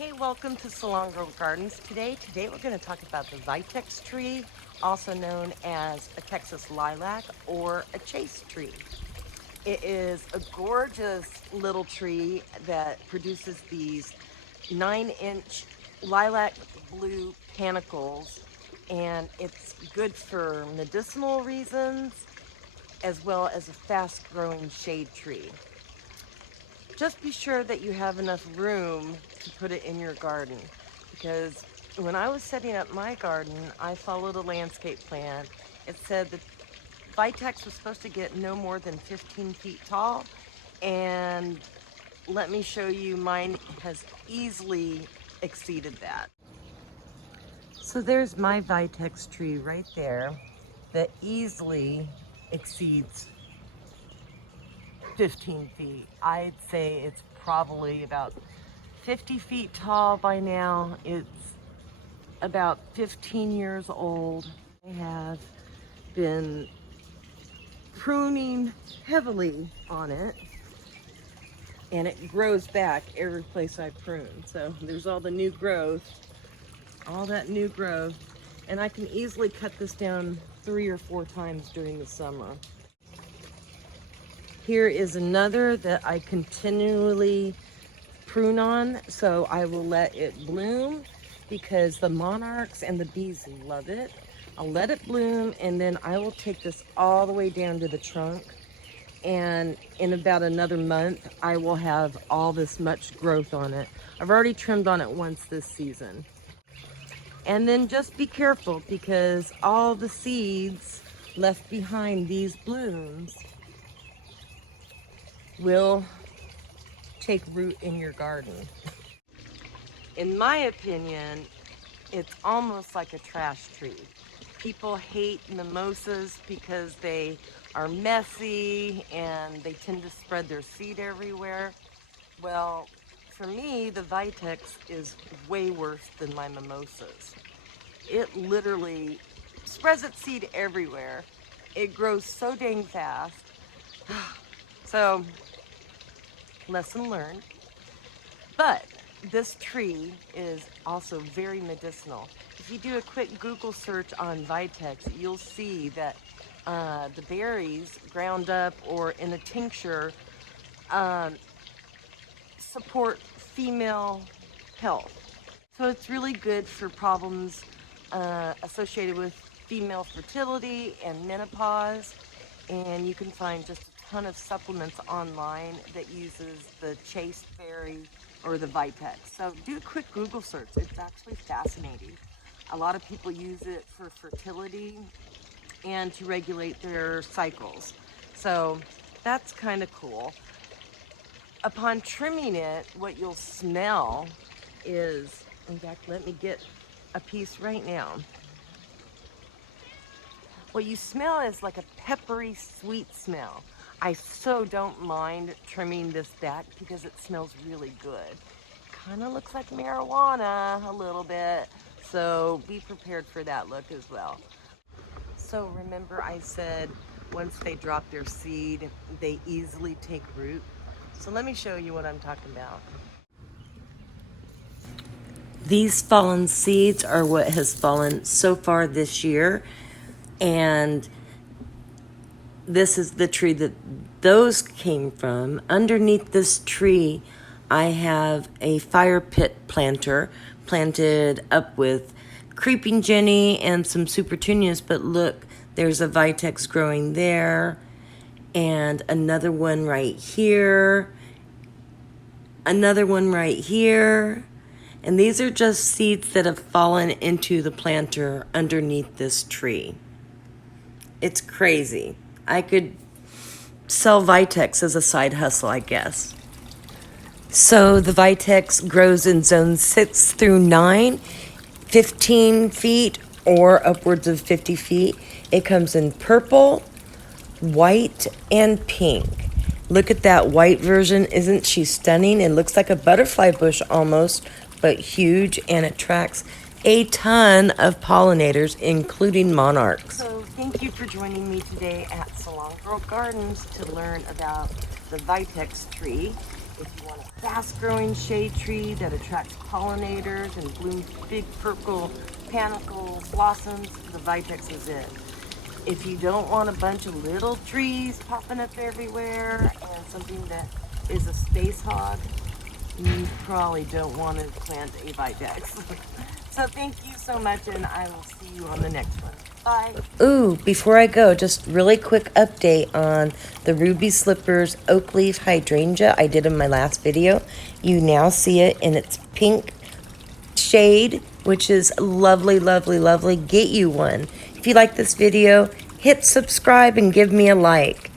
Hey, welcome to Salongirl Gardens. Today we're going to talk about the Vitex tree, also known as a Texas lilac or a chaste tree. It is a gorgeous little tree that produces these 9-inch lilac blue panicles, and it's good for medicinal reasons as well as a fast-growing shade tree. Just be sure that you have enough room to put it in your garden, because when I was setting up my garden, I followed a landscape plan. It said that Vitex was supposed to get no more than 15 feet tall, and let me show you, mine has easily exceeded that. So there's my Vitex tree right there that easily exceeds 15 feet. I'd say it's probably about 50 feet tall by now. It's about 15 years old. I have been pruning heavily on it, and it grows back every place I prune. So there's all the new growth, all that new growth, and I can easily cut this down 3 or 4 times during the summer. Here is another that I continually prune on, so I will let it bloom because the monarchs and the bees love it. I'll let it bloom, and then I will take this all the way down to the trunk, and in about another month I will have all this much growth on it. I've already trimmed on it once this season. And then just be careful, because all the seeds left behind these blooms will take root in your garden. In my opinion, it's almost like a trash tree. People hate mimosas because they are messy and they tend to spread their seed everywhere. Well, for me, the Vitex is way worse than my mimosas. It literally spreads its seed everywhere. It grows so dang fast. So, lesson learned. But this tree is also very medicinal. If you do a quick Google search on Vitex, you'll see that the berries ground up or in a tincture support female health. So it's really good for problems associated with female fertility and menopause. And you can find just a ton of supplements online that uses the chaste berry or the Vitex. So do a quick Google search. It's actually fascinating. A lot of people use it for fertility and to regulate their cycles. So that's kind of cool. Upon trimming it, what you'll smell is, in fact, let me get a piece right now. What you smell is like a peppery, sweet smell. I so don't mind trimming this back because it smells really good. Kind of looks like marijuana a little bit, so be prepared for that look as well. So remember I said once they drop their seed, they easily take root. So let me show you what I'm talking about. These fallen seeds are what has fallen so far this year. And this is the tree that those came from. Underneath this tree, I have a fire pit planter planted up with creeping jenny and some supertunias. But look, there's a Vitex growing there, and another one right here, another one right here. And these are just seeds that have fallen into the planter underneath this tree. It's crazy. I could sell Vitex as a side hustle, I guess. So the Vitex grows in zones 6 through 9, 15 feet or upwards of 50 feet. It comes in purple, white, and pink. Look at that white version. Isn't she stunning? It looks like a butterfly bush almost, but huge, and attracts a ton of pollinators, including monarchs. So thank you for joining me today at Salongirl Gardens to learn about the Vitex tree. If you want a fast-growing shade tree that attracts pollinators and blooms big purple panicles, blossoms, the Vitex is it. If you don't want a bunch of little trees popping up everywhere and something that is a space hog, you probably don't want to plant a Vitex. So thank you so much, and I will see you on the next one. Bye. Ooh, before I go, just really quick update on the Ruby Slippers Oak Leaf Hydrangea I did in my last video. You now see it in its pink shade, which is lovely, lovely, lovely. Get you one. If you like this video, hit subscribe and give me a like.